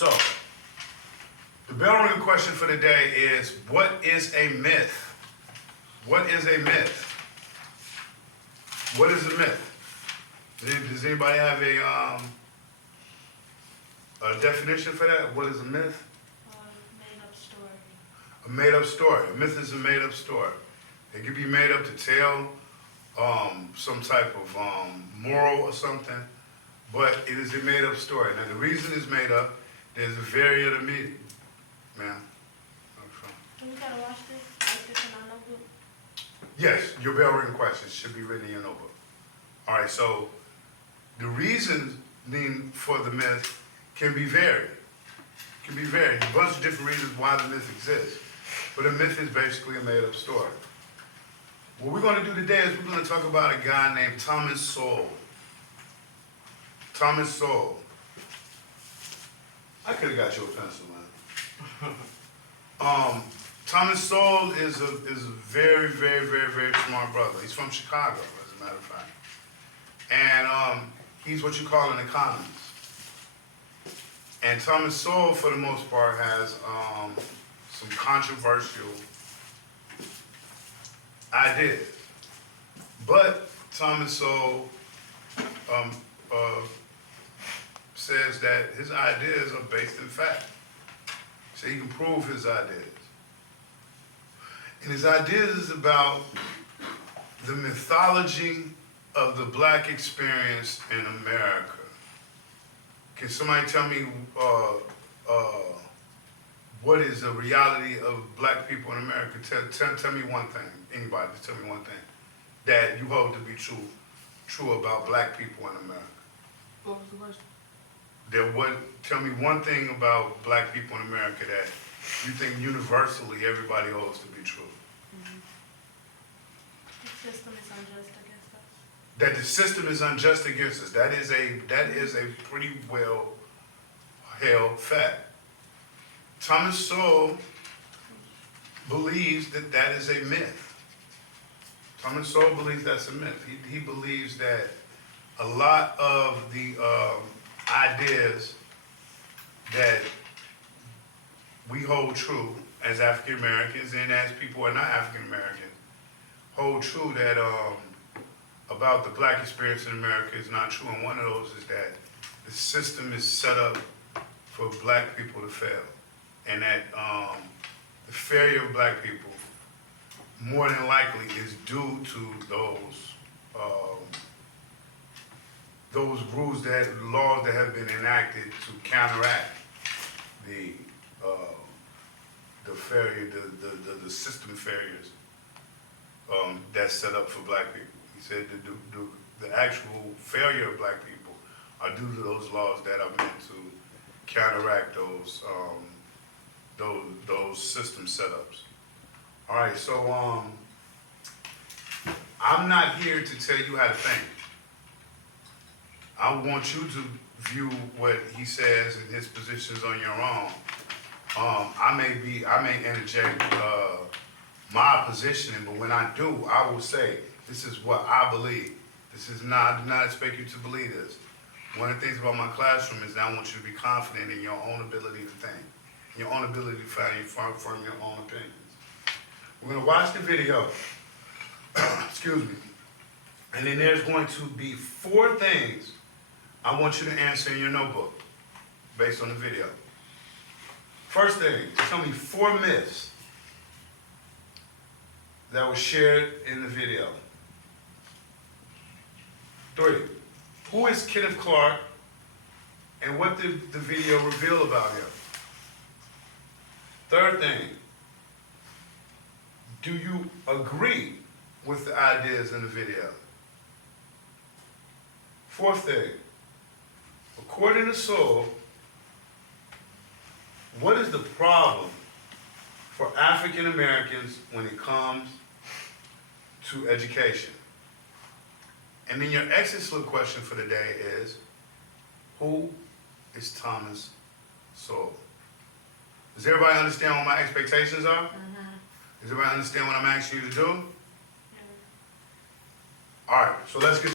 So, the bell ring question for the day is, what is a myth? What is a myth? What is a myth? Does anybody have a definition for that? What is a myth? Made-up story. A made-up story. A myth is a made-up story. It could be made up to tell some type of moral or something, but it is a made-up story. Now, the reason it's made up, there's a variant of meaning. Ma'am? Can you gotta watch this? Write this in our notebook? Yes, your bell ring questions should be written in your notebook. All right, so the reasoning for the myth can be varied. Can be varied. A bunch of different reasons why the myth exists. But a myth is basically a made-up story. What we're going to do today is we're going to talk about a guy named Thomas Sowell. Thomas Sowell. I could have got you a pencil, man. Thomas Sowell is a very, very, very, very smart brother. He's from Chicago, as a matter of fact. And he's what you call an economist. And Thomas Sowell, for the most part, has some controversial ideas. But Thomas Sowell says that his ideas are based in fact. So he can prove his ideas. And his ideas is about the mythology of the black experience in America. Can somebody tell me what is the reality of black people in America? Tell me one thing. Anybody, just tell me one thing that you hold to be true about black people in America. What was the question? Tell me one thing about black people in America that you think universally everybody holds to be true. The system is unjust against us. That the system is unjust against us. That is a pretty well held fact. Thomas Sowell believes that that is a myth. Thomas Sowell believes that's a myth. He believes that a lot of the ideas that we hold true as African Americans and as people who are not African Americans hold true that about the black experience in America is not true. And one of those is that the system is set up for black people to fail. And that the failure of black people more than likely is due to those rules, laws that have been enacted to counteract the failure, the system failures that's set up for black people. He said the actual failure of black people are due to those laws that are meant to counteract those system setups. All right, so I'm not here to tell you how to think. I want you to view what he says and his positions on your own. I may interject my positioning, but when I do, I will say, this is what I believe. I do not expect you to believe this. One of the things about my classroom is that I want you to be confident in your own ability to think, your own ability to form your own opinions. We're gonna watch the video, excuse me, and then there's going to be 4 things I want you to answer in your notebook based on the video. First thing, tell me 4 myths that were shared in the video. 3, who is Kenneth Clark and what did the video reveal about him? 3rd thing, do you agree with the ideas in the video? 4th thing, according to Sowell, what is the problem for African Americans when it comes to education? And then your exit slip question for the day is, who is Thomas Sowell? Does everybody understand what my expectations are? Does everybody understand what I'm asking you to do? Yeah. All right, so let's get